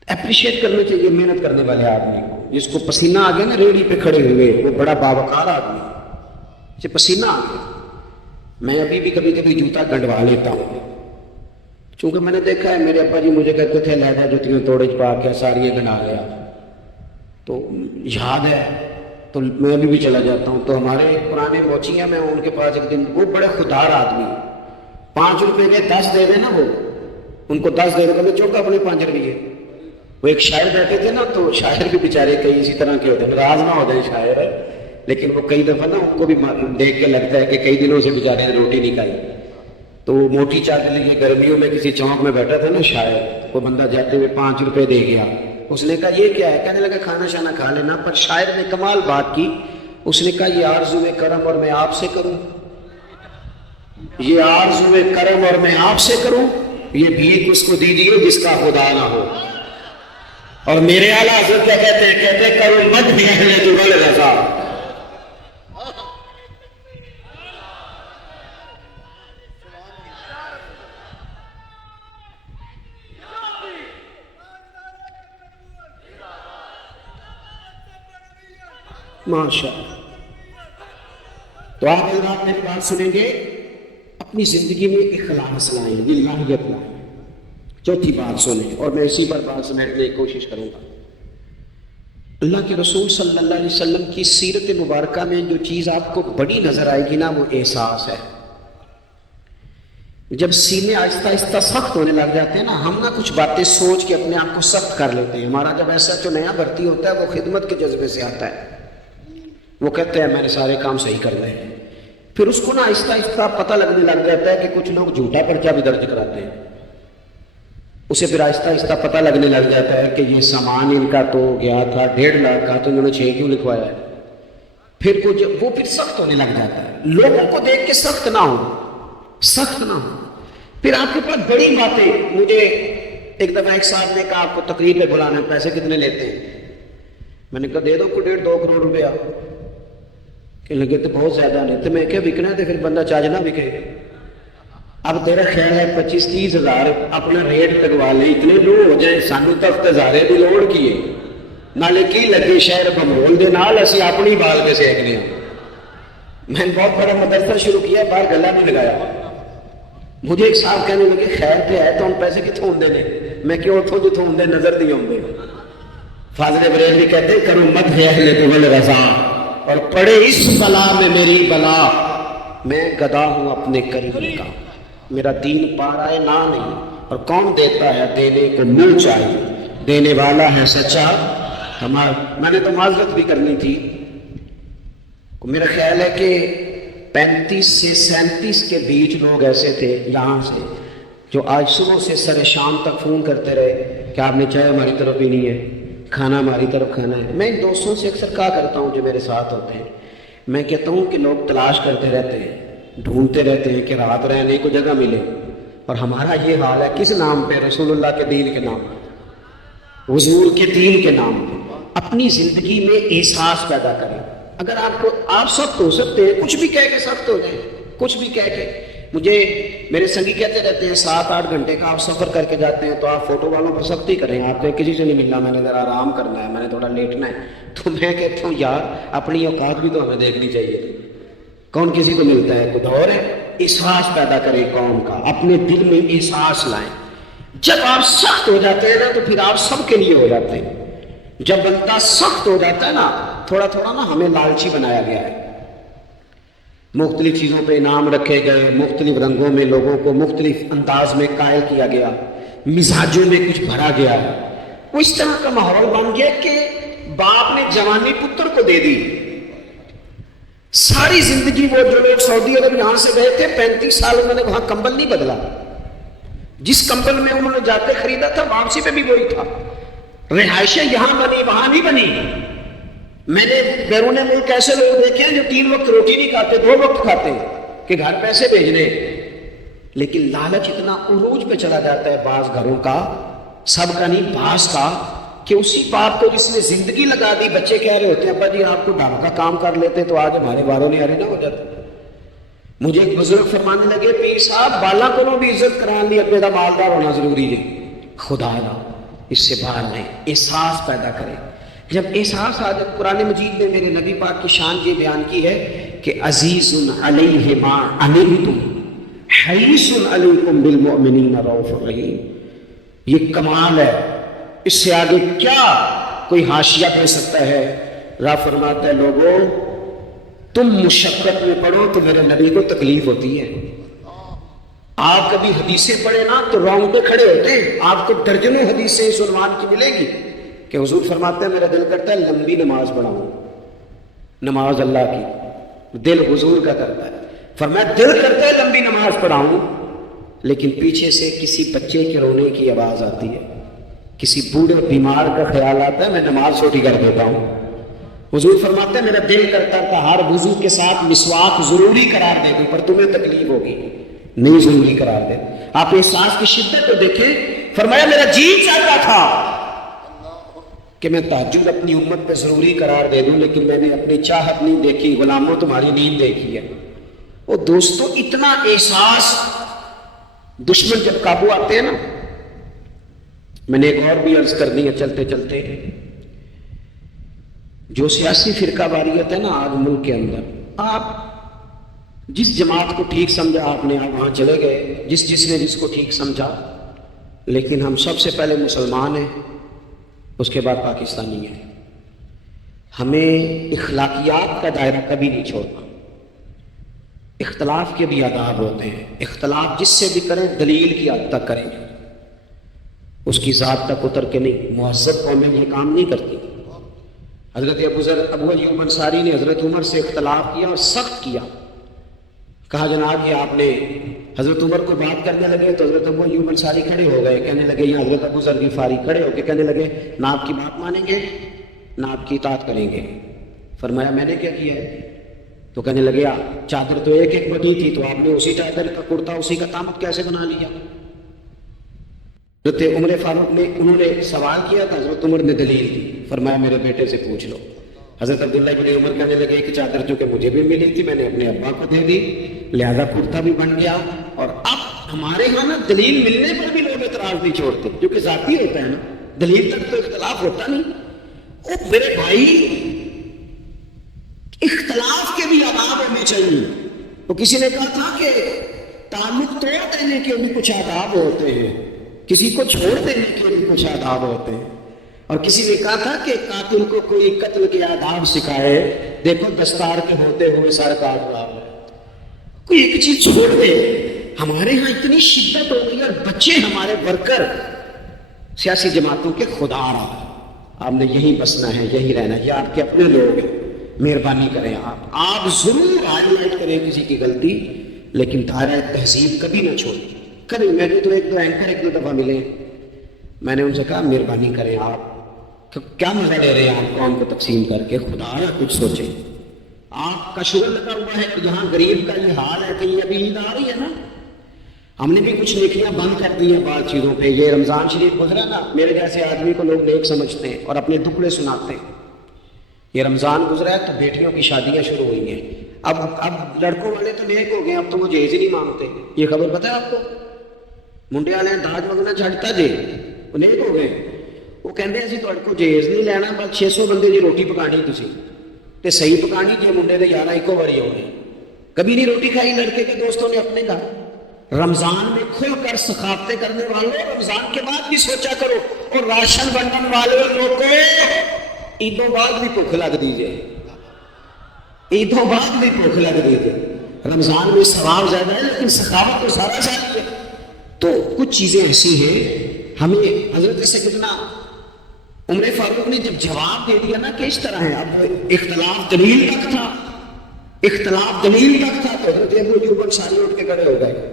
اپریشیٹ کرنا چاہیے محنت کرنے والے آدمی کو، جس کو پسینہ آ گیا نا ریڑھی پہ کھڑے ہوئے، وہ بڑا باوقار آدمی، اسے پسینہ آ گیا۔ میں ابھی بھی کبھی کبھی جوتا گنڈوا لیتا ہوں، چونکہ میں نے دیکھا ہے میرے ابا جی مجھے کہتے تھے لہذا جوتیوں توڑے پا کے ساری گنا لیا، تو یاد ہے، تو میں ابھی بھی چلا جاتا ہوں۔ تو ہمارے پرانے موچی ہیں، میں ان کے پاس ایک دن، وہ بڑے خوددار آدمی، 5 روپے کے 10 دے دیں نا، وہ ان کو 10 دے دے میں چوکا اپنے 5 روپیے۔ وہ ایک شاعر بیٹھے تھے نا، تو شاعر بھی بیچارے کئی اسی طرح کے ہوتے ہیں، ناراض نہ ہو جائیں شاعر، لیکن وہ کئی دفعہ نا ان کو بھی دیکھ کے لگتا ہے کہ کئی دنوں سے بیچارے نے روٹی نہیں کھائی، تو وہ موٹی چادر لے گرمیوں میں کسی چوک میں بیٹھا تھا نا شاعر، وہ بندہ جاتے ہوئے 5 روپے دے گیا، اس نے کہا یہ کیا ہے؟ کہنے لگا کھانا شانا کھا لینا، پر شاعر نے کمال بات کی، اس نے کہا یہ آرزو کرم اور میں آپ سے کروں، یہ آرزو کرم اور میں آپ سے کروں، یہ بھیک اس کو دیجیے جس کا خدا نہ ہو۔ اور میرے اعلیٰ حضرت کیا کہتے ہیں؟ کہتے ہیں کرو مت بھی اہل جبل رضا۔ ماشاء اللہ۔ تو آپ حضرات میری بات سنیں گے، اپنی زندگی میں اخلاص لائیں، للہیت لائیں۔ چوتھی بات سنیں، اور میں اسی پر بات سمیٹنے کی کوشش کروں گا۔ اللہ کے رسول صلی اللہ علیہ وسلم کی سیرت مبارکہ میں جو چیز آپ کو بڑی نظر آئے گی نا، وہ احساس ہے۔ جب سینے آہستہ آہستہ سخت ہونے لگ جاتے ہیں نا، ہم نہ کچھ باتیں سوچ کے اپنے آپ کو سخت کر لیتے ہیں۔ ہمارا جب ایسا جو نیا بھرتی ہوتا ہے وہ خدمت کے جذبے سے آتا ہے، وہ کہتے ہیں میں نے سارے کام صحیح کرنے ہیں، پھر اس کو نا آہستہ آہستہ پتہ لگنے لگ جاتا ہے کہ کچھ لوگ جھوٹا پرچہ بھی درج کراتے ہیں، اسے پھر آہستہ آہستہ پتہ لگنے لگ جاتا ہے کہ یہ سامان ان کا تو گیا تھا 1.5 لاکھ کا، تو انہوں نے 6 کیوں لکھوایا ہے؟ پھر وہ پھر سخت ہونے لگ جاتا ہے۔ لوگوں کو دیکھ کے سخت نہ ہو، سخت نہ ہو۔ پھر آپ کے پاس بڑی باتیں، مجھے ایک دفعہ ایک صاحب نے کہا آپ کو تقریر پہ بلانا ہے، پیسے کتنے لیتے ہیں؟ میں نے کہا دے دو کو 1.5-2 کروڑ روپیہ۔ کہنے لگے تو بہت زیادہ نہیں، تو میں کیا بکنا ہے تو پھر بندہ چاج نہ بکے گا۔ اب تیرا خیال ہے 25-30 ہزار اپنا ریٹ لگوا لے، اتنے لو ہو جائیں، سانو تک ہزارے دی لوڑ کی ہے، نالے کی لگے شہر بمول دے نال اسی اپنی بال میں سیکنے ہیں۔ میں نے بہت بڑا مدرسہ شروع کیا، باہر گلا نہیں لگایا۔ مجھے ایک صاحب کہنے لگے خیر پہ ہے تو ہم پیسے کتوں ہوندے نے؟ میں کیوں اتوں جتوں ہوندے نظر نہیں ہوندے۔ فاضل بریلوی کہتے ہیں کرو مدح اہل طول رضا، اور پڑے اس بلا میں میری بلا، میں گدا ہوں اپنے کریم کا، میرا دین پا رہا ہے نہ نہیں، اور کون دیتا ہے دینے کو منہ چاہیے، دینے والا ہے سچا ہمارا۔ میں نے تو معذرت بھی کرنی تھی، میرا خیال ہے کہ 35 سے 37 کے بیچ لوگ ایسے تھے یہاں سے جو آج صبح سے سر شام تک فون کرتے رہے کہ آپ نے چائے ہماری طرف پینی ہے، کھانا ہماری طرف کھانا ہے۔ میں ان دوستوں سے اکثر کہا کرتا ہوں جو میرے ساتھ ہوتے ہیں، میں کہتا ہوں کہ لوگ تلاش کرتے رہتے ہیں، ڈھونڈتے رہتے ہیں کہ رات رہنے کو جگہ ملے، اور ہمارا یہ حال ہے کس نام پہ؟ رسول اللہ کے دین کے نام پہ، حضور کے دین کے نام پہ اپنی زندگی میں احساس پیدا کریں۔ اگر آپ سخت ہو سکتے ہیں، کچھ بھی کہہ کے سخت ہو جائیں، کچھ بھی کہہ کے۔ مجھے میرے سنگی کہتے رہتے ہیں 7-8 گھنٹے کا آپ سفر کر کے جاتے ہیں تو آپ فوٹو والوں پر سختی کریں، آپ کو کسی سے نہیں ملنا، میں نے ذرا آرام کرنا ہے، میں نے تھوڑا لیٹنا ہے۔ تو میں کہتا ہوں یار اپنی اوقات بھی تو ہمیں دیکھنی چاہیے، کون کسی کو ملتا ہے؟ کوئی دور ہے؟ احساس پیدا کریں قوم کا، اپنے دل میں احساس لائیں۔ جب آپ سخت ہو جاتے ہیں نا تو پھر آپ سب کے لیے ہو جاتے ہیں۔ جب بندہ سخت ہو جاتا ہے نا، تھوڑا تھوڑا نا ہمیں لالچی بنایا گیا ہے، مختلف چیزوں پہ انعام رکھے گئے، مختلف رنگوں میں لوگوں کو مختلف انداز میں قائل کیا گیا، مزاجوں میں کچھ بھرا گیا، وہ اس طرح کا ماحول بن گیا کہ باپ نے جوانی پتر کو دے دی۔ ساری زندگی وہ جو لوگ سعودی عرب یہاں سے گئے تھے 35 سال انہوں نے وہاں کمبل نہیں بدلا، جس کمبل میں انہوں نے جاتے خریدا تھا واپسی پہ بھی وہی تھا، رہائشیں یہاں بنی وہاں نہیں بنی۔ میں نے بیرون ملک ایسے لوگ دیکھے ہیں جو 3 وقت روٹی نہیں کھاتے، 2 وقت کھاتے ہیں کہ گھر پیسے بھیجنے، لیکن لالچ اتنا عروج پہ چلا جاتا ہے بعض گھروں کا، سب کا نہیں بعض کا، کہ اسی باپ کو جس نے زندگی لگا دی، بچے کہہ رہے ہوتے ہیں ابا جی آپ کو ڈھابہ کا کام کر لیتے تو آج ہمارے باروں نے نہ ہو جاتے۔ مجھے ایک بزرگ فرمانے لگے پیر صاحب بالا کو بھی عزت کران لی، اپنے دا مالدار ہونا ضروری ہے، خدا را اس سے باہر نہیں، احساس پیدا کرے۔ جب احساس آ جب قرآن مجید نے میرے نبی پاک کی شان یہ بیان کی ہے کہ عزیز علیہ ما عنتم حریص علیکم بالمؤمنین رؤوف رحیم، یہ کمال ہے، اس سے آگے کیا کوئی حاشیہ دے سکتا ہے؟ رب فرماتا ہے لوگوں تم مشقت میں پڑھو تو میرے نبی کو تکلیف ہوتی ہے۔ آپ کبھی حدیثیں پڑھیں نا تو رونگٹے کھڑے ہوتے ہیں، آپ کو درجنوں حدیثیں اس عنوان کی ملے گی کہ حضور فرماتے ہیں میرا دل کرتا ہے لمبی نماز پڑھاؤں، نماز اللہ کی، دل حضور کا کرتا ہے، فرمایا دل کرتا ہے لمبی نماز پڑھاؤں، لیکن پیچھے سے کسی بچے کے رونے کی آواز آتی ہے، کسی بوڑھے بیمار کا خیال آتا ہے، میں نماز چھوٹی کر دیتا ہوں۔ حضور فرماتے ہیں میرا دل کرتا تھا ہر وضو کے ساتھ مسواک ضروری قرار دے دوں، پر تمہیں تکلیف ہوگی، نہیں ضروری قرار دے۔ آپ احساس کی شدت کو دیکھیں، فرمایا میرا جی چاہتا تھا کہ میں تہجد اپنی امت پہ ضروری قرار دے دوں، لیکن میں نے اپنی چاہت نہیں دیکھی، غلاموں تمہاری نیند دیکھی ہے۔ وہ دوستوں اتنا احساس، دشمن جب قابو آتے ہیں نا، میں نے ایک اور بھی عرض کر دی ہے چلتے چلتے، جو سیاسی فرقہ واریت ہے نا آج ملک کے اندر، آپ جس جماعت کو ٹھیک سمجھا آپ نے آپ وہاں چلے گئے، جس نے جس کو ٹھیک سمجھا، لیکن ہم سب سے پہلے مسلمان ہیں، اس کے بعد پاکستانی ہیں۔ ہمیں اخلاقیات کا دائرہ کبھی نہیں چھوڑنا۔ اختلاف کے بھی آداب ہوتے ہیں، اختلاف جس سے بھی کریں دلیل کی حد تک کریں، اس کی ذات تک اتر کے نہیں۔ مہذب قومیں یہ کام نہیں کرتی۔ حضرت ابو ایوب انصاری نے حضرت عمر سے اختلاف کیا اور سخت کیا، کہا جناب یہ آپ نے، حضرت عمر کو بات کرنے لگے تو حضرت ابو ایوب انصاری کھڑے ہو گئے، کہنے لگے یا حضرت ابو ذر غفاری کھڑے ہو کے کہنے لگے نہ آپ کی بات مانیں گے نہ آپ کی اطاعت کریں گے۔ فرمایا میں نے کیا کیا ہے؟ تو کہنے لگے چادر تو ایک ایک بنی تھی، تو آپ نے اسی چادر کا کرتا اسی کا تامت کیسے بنا لیا؟ حضرت عمر فاروق نے انہوں نے سوال کیا تو حضرت عمر نے دلیل دی، فرمایا میرے بیٹے سے پوچھ لو۔ حضرت عبداللہ ابن عمر کہنے لگے کہ چادر جو کہ مجھے بھی ملی تھی میں نے اپنے ابا کو دے دی، لہذا کرتا بھی بن گیا۔ اور اب ہمارے یہاں نا دلیل ملنے پر بھی لوگ اعتراض نہیں چھوڑتے، جو کہ ذاتی ہوتا ہے نا، دلیل تک تو اختلاف ہوتا نہیں۔ او میرے بھائی، اختلاف کے بھی آداب ہونے چاہیے۔ تو کسی نے کہا تھا کہ تعلق توڑ دینے کے بھی کچھ آداب ہوتے ہیں، کسی کو چھوڑ دینے کے بھی کچھ آداب ہوتے ہیں، اور کسی نے کہا تھا کہ قاتل کو کوئی قتل کے آداب سکھائے، دیکھو دستار کے ہوتے ہوئے سر کاٹ رہا ہے، کوئی ایک چیز چھوڑ دے۔ ہمارے ہاں اتنی شدت ہو گئی اور بچے ہمارے ورکر سیاسی جماعتوں کے خدا رہا، آپ نے یہی بسنا ہے، یہی رہنا ہے، یہ آپ کے اپنے لوگ ہیں، مہربانی کریں آپ ضرور ہائی لائٹ کریں کسی کی غلطی، لیکن دائرہ تہذیب کبھی نہ چھوڑیں کبھی۔ میں نے تو ایک دو اینکر ایک دو دفعہ ملے، میں نے ان سے کہا مہربانی کریں آپ کیا مزہ لے رہے ہیں آپ قوم کو تقسیم کر کے، خدا نہ کچھ سوچیں۔ آپ کا شوگر لگا ہوا ہے کہ یہاں غریب کا یہ حال ہے کہ یہ ابھی عید آ رہی ہے نا، ہم نے بھی کچھ نیکیاں بند کر دی ہیں بعض چیزوں پہ۔ یہ رمضان شریف گزرا نا، میرے جیسے آدمی کو لوگ نیک سمجھتے ہیں اور اپنے دکھڑے سناتے ہیں۔ یہ رمضان گزرا ہے تو بیٹیوں کی شادیاں شروع ہوئی ہیں، اب لڑکوں والے تو نیک ہو گئے، اب تو وہ جہیز ہی نہیں مانگتے۔ یہ خبر پتہ ہے آپ کو؟ منڈے والے داج وغیرہ چھڑتا جی وہ نیک ہو گئے، وہ کہتے ہیں اسی تہاڈے کو جہیز نہیں لینا، بس 600 بندے کی روٹی پکانی تسی تے صحیح پکانی جی منڈے دے 11 ایکو باری ہو گئے، کبھی نہیں روٹی کھائی لڑکے کے دوستوں نے اپنے گھر۔ رمضان میں کھل کر سخاوتیں کرنے والوں رمضان کے بعد بھی سوچا کرو، اور راشن بنڈن والے لوگوں عیدوں بعد بھی بھوک لگ دیجیے، عیدوں بعد بھی بھوک لگ دیجیے۔ رمضان میں ثواب زیادہ ہے لیکن سخاوت تو سارا چاہیے۔ تو کچھ چیزیں ایسی ہیں ہمیں حضرت سیدنا عمر فاروق نے جب جواب دے دیا نا کہ اس طرح ہے، اب اختلاف دلیل تک تھا، اختلاف دلیل تک تھا، تو حضرت ابو ایوب انصاری اٹھ کے کھڑے ہو گئے،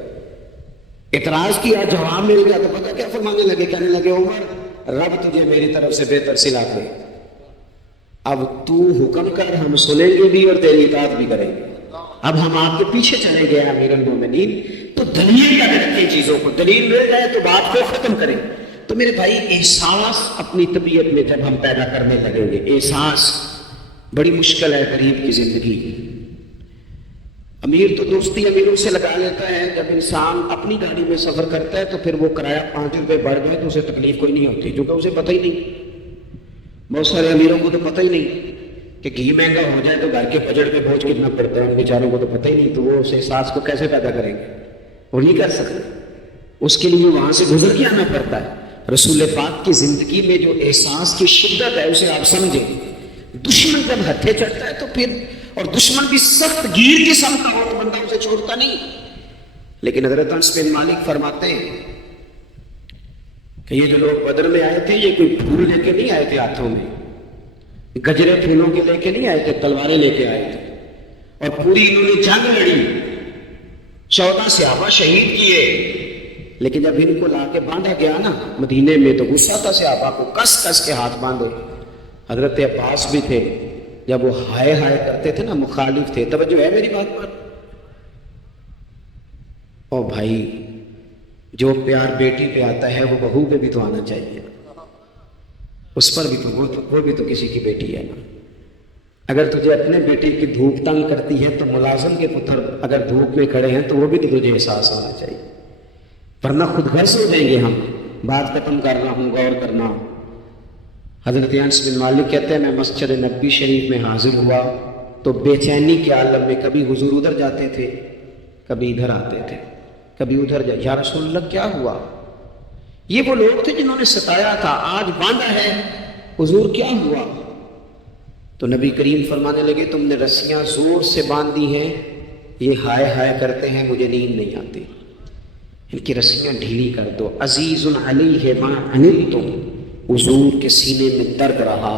اعتراض کیا، جواب مل گیا تو پتہ کیا فرمانے لگے، کہنے لگے عمر رب تجھے میری طرف سے بہتر صلہ دے، اب تو حکم کر، ہم سنیں گے بھی اور تیری اطاعت بھی کریں گے، اب ہم آپ کے پیچھے چلے گئے امیر المومنین۔ تو دلیل تک رکھیں چیزوں کو، دلیل مل جائے تو بات کو ختم کریں۔ تو میرے بھائی احساس اپنی طبیعت میں جب ہم پیدا کرنے لگیں گے، احساس بڑی مشکل ہے غریب کی زندگی۔ امیر تو دوستی امیروں سے لگا لیتا ہے، جب انسان اپنی گاڑی میں سفر کرتا ہے تو پھر وہ کرایہ 5 روپے بڑھ گئے تو اسے تکلیف کوئی نہیں ہوتی، کیونکہ اسے پتہ ہی نہیں۔ بہت سارے امیروں کو تو پتہ ہی نہیں کہ گھی مہنگا ہو جائے تو گھر کے بجٹ پہ بوجھ کتنا پڑتا ہے، ان بیچاروں کو تو پتہ ہی نہیں، تو وہ اس احساس کو کیسے پیدا کریں گے؟ وہ نہیں کر سکتے، اس کے لیے وہاں سے گزر کے آنا پڑتا ہے۔ رسول پاک کی زندگی میں جو احساس کی شدت ہے اسے آپ سمجھیں۔ دشمن جب ہتھے چڑھتا ہے تو پھر، اور دشمن بھی سخت گیر قسم کا ہو تو بندہ اسے چھوڑتا نہیں۔ لیکن حضرت انس بن مالک فرماتے ہیں کہ یہ جو لوگ بدر میں آئے تھے یہ کوئی پھول لے کے نہیں آئے تھے ہاتھوں میں، گجرے پھولوں کے لے کے نہیں آئے تھے، تلواریں لے کے آئے تھے، اور پوری انہوں نے جنگ لڑی، 14 صحابہ شہید کیے، لیکن جب ان کو لا کے باندھا گیا نا مدینے میں تو غصہ تھا صحابہ کو، کس کس کے ہاتھ باندھے۔ حضرت عباس بھی تھے، جب وہ ہائے ہائے کرتے تھے نا مخالف تھے، توجہ ہے میری بات پر؟ او بھائی، جو پیار بیٹی پہ آتا ہے وہ بہو پہ بھی تو آنا چاہیے، اس پر بھی تو وہ بھی تو کسی کی بیٹی ہے نا۔ اگر تجھے اپنے بیٹے کی دھوپ تنگ کرتی ہے تو ملازم کے پتر اگر دھوپ میں کھڑے ہیں تو وہ بھی تو تجھے احساس ہونا چاہیے، ورنہ خود غرض ہو جائیں گے ہم۔ بات ختم کر رہا ہوں، غور کرنا۔ حضرت انس بن مالک کہتے ہیں میں مسجد نبوی شریف میں حاضر ہوا تو بے چینی کے عالم میں کبھی حضور ادھر جاتے تھے، کبھی ادھر آتے تھے، کبھی ادھر جا، یا رسول اللہ کیا ہوا؟ یہ وہ لوگ تھے جنہوں نے ستایا تھا، آج باندھا ہے، حضور کیا ہوا؟ تو نبی کریم فرمانے لگے تم نے رسیاں زور سے باندھ دی ہیں، یہ ہائے ہائے کرتے ہیں مجھے نیند نہیں آتی، ان کی رسیاں ڈھیلی کر دو۔ عزیز علیہ ما عنتم، حضور کے سینے میں درد رہا،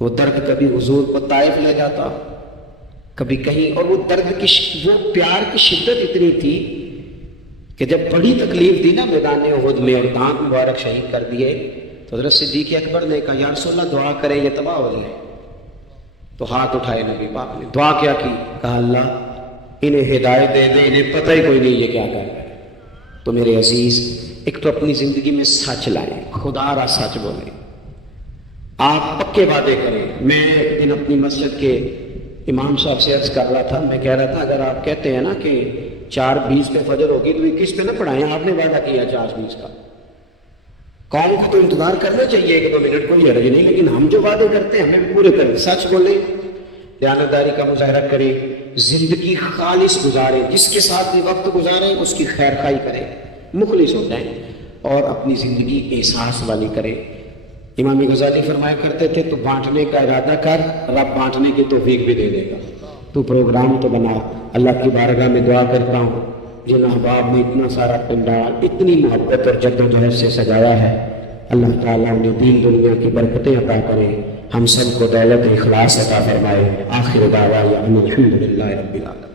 وہ درد کبھی حضور کو طائف لے جاتا، کبھی کہیں، اور وہ درد کی وہ پیار کی شدت اتنی تھی کہ جب بڑی تکلیف دی نا میدان احد میں اور دانت مبارک شہید کر دیے تو حضرت صدیق اکبر نے کہا یا رسول اللہ دعا کریں یہ تباہ ہو جائے، تو ہاتھ اٹھائے نبی پاک نے، دعا کیا کی؟ کہا اللہ انہیں ہدایت دے دے، انہیں پتہ ہی کوئی نہیں یہ کیا کر رہا ہے۔ تو میرے عزیز، ایک تو اپنی زندگی میں سچ لائیں، خدا را سچ بولیں، آپ پکے وعدے کریں. میں ایک دن اپنی مسجد کے امام صاحب سے عرض کر رہا تھا، میں کہہ رہا تھا اگر آپ کہتے ہیں نا کہ 4:20 پہ فجر ہوگی تو 21 پہ نہ پڑھائیں، آپ نے وعدہ کیا 4:20 کا. قوم کو تو انتظار کرنا چاہیے 1-2 منٹ، کوئی حرج نہیں، لیکن ہم جو وعدے کرتے ہیں ہمیں پورے کریں، سچ بولیں، دیانتداری کا مظاہرہ کریں، زندگی خالص گزاریں، جس کے ساتھ بھی وقت گزاریں اس کی خیر خواہی کریں، مخلص ہو جائیں اور اپنی زندگی احساس والی کریں. امام غزالی فرمایا کرتے تھے تو بانٹنے کا ارادہ کر، رب بانٹنے کی توفیق بھی دے دے گا. تو پروگرام تو بنا. اللہ کی بارگاہ میں دعا کرتا ہوں جن احباب نے اتنا سارا پنڈال اتنی محبت اور جدوجہد سے سجایا ہے، اللہ تعالیٰ انہیں دین دنیا کی برکتیں عطا کرے، ہم سب کو دولت اخلاص عطا فرمائے. آخر دعوانا الحمدللہ رب العالمین.